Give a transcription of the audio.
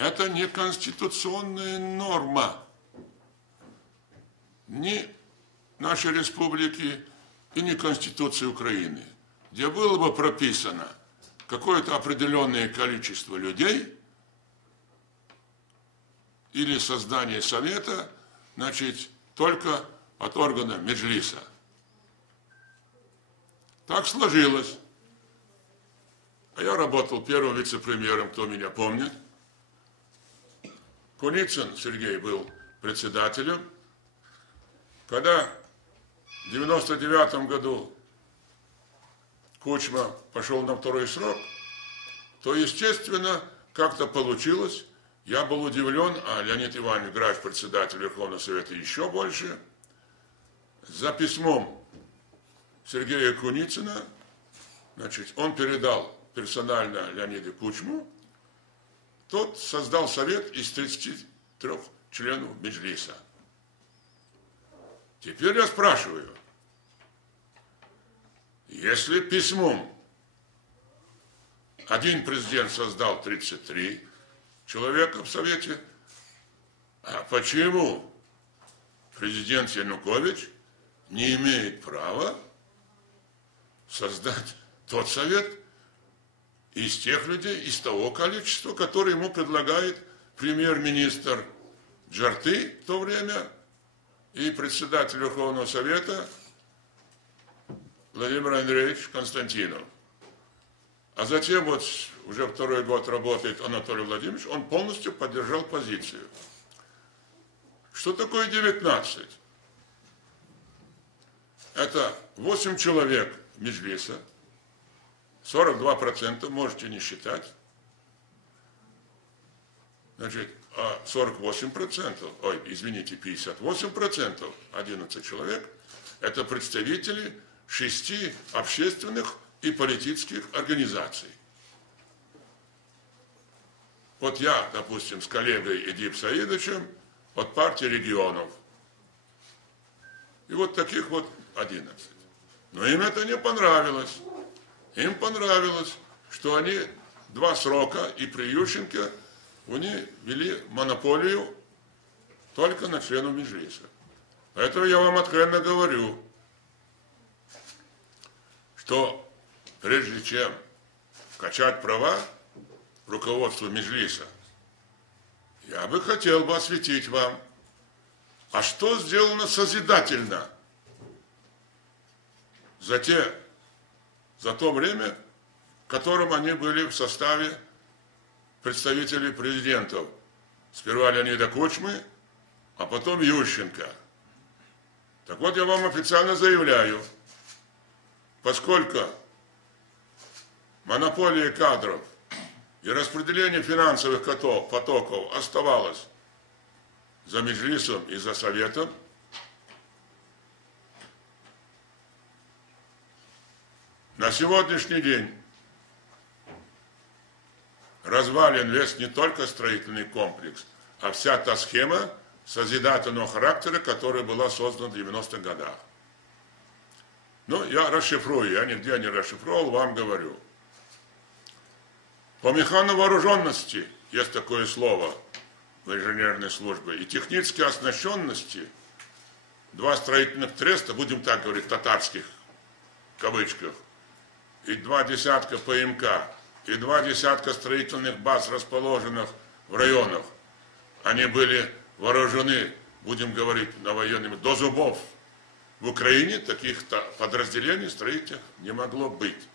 Это не конституционная норма ни нашей республики и ни Конституции Украины, где было бы прописано какое-то определенное количество людей или создание совета, значит, только от органа Меджлиса. Так сложилось. А я работал первым вице-премьером, кто меня помнит. Куницын Сергей был председателем. Когда в 1999 году Кучма пошел на второй срок, то, естественно, как-то получилось. Я был удивлен, а Леонид Иванович Грач, председатель Верховного Совета, еще больше. За письмом Сергея Куницына, значит, он передал персонально Леониду Кучму. Тот создал совет из 33 членов Меджлиса. Теперь я спрашиваю, если письмом один президент создал 33 человека в Совете, а почему президент Янукович не имеет права создать тот совет из тех людей, из того количества, которое ему предлагает премьер-министр Джарты в то время и председатель Верховного Совета Владимир Андреевич Константинов. А затем вот уже второй год работает Анатолий Владимирович, он полностью поддержал позицию. Что такое 19? Это 8 человек Меджлиса, 42%, можете не считать. Значит, а 48%, ой, извините, 58%, 11 человек, это представители 6 общественных и политических организаций. Вот я, допустим, с коллегой Эдип Саидовичем от партии регионов. И вот таких вот 11. Но им это не понравилось. Им понравилось, что они 2 срока, и при Ющенке они вели монополию только на членов Меджлиса. Поэтому я вам откровенно говорю, что прежде чем качать права руководству Меджлиса, я бы хотел осветить вам, а что сделано созидательно за то время, в котором они были в составе представителей президентов. Сперва Леонида Кучмы, а потом Ющенко. Так вот, я вам официально заявляю, поскольку монополия кадров и распределение финансовых потоков оставалось за Меджлисом и за Советом, на сегодняшний день развален весь не только строительный комплекс, а вся та схема созидательного характера, которая была создана в 90-х годах. Ну, я расшифрую, я нигде не расшифровал, вам говорю. По механовооруженности есть такое слово в инженерной службе, и технической оснащенности 2 строительных треста, будем так говорить, татарских, в кавычках, и 2 десятка ПМК, и 2 десятка строительных баз, расположенных в районах, они были вооружены, будем говорить, на военном, до зубов. В Украине таких подразделений строительных не могло быть.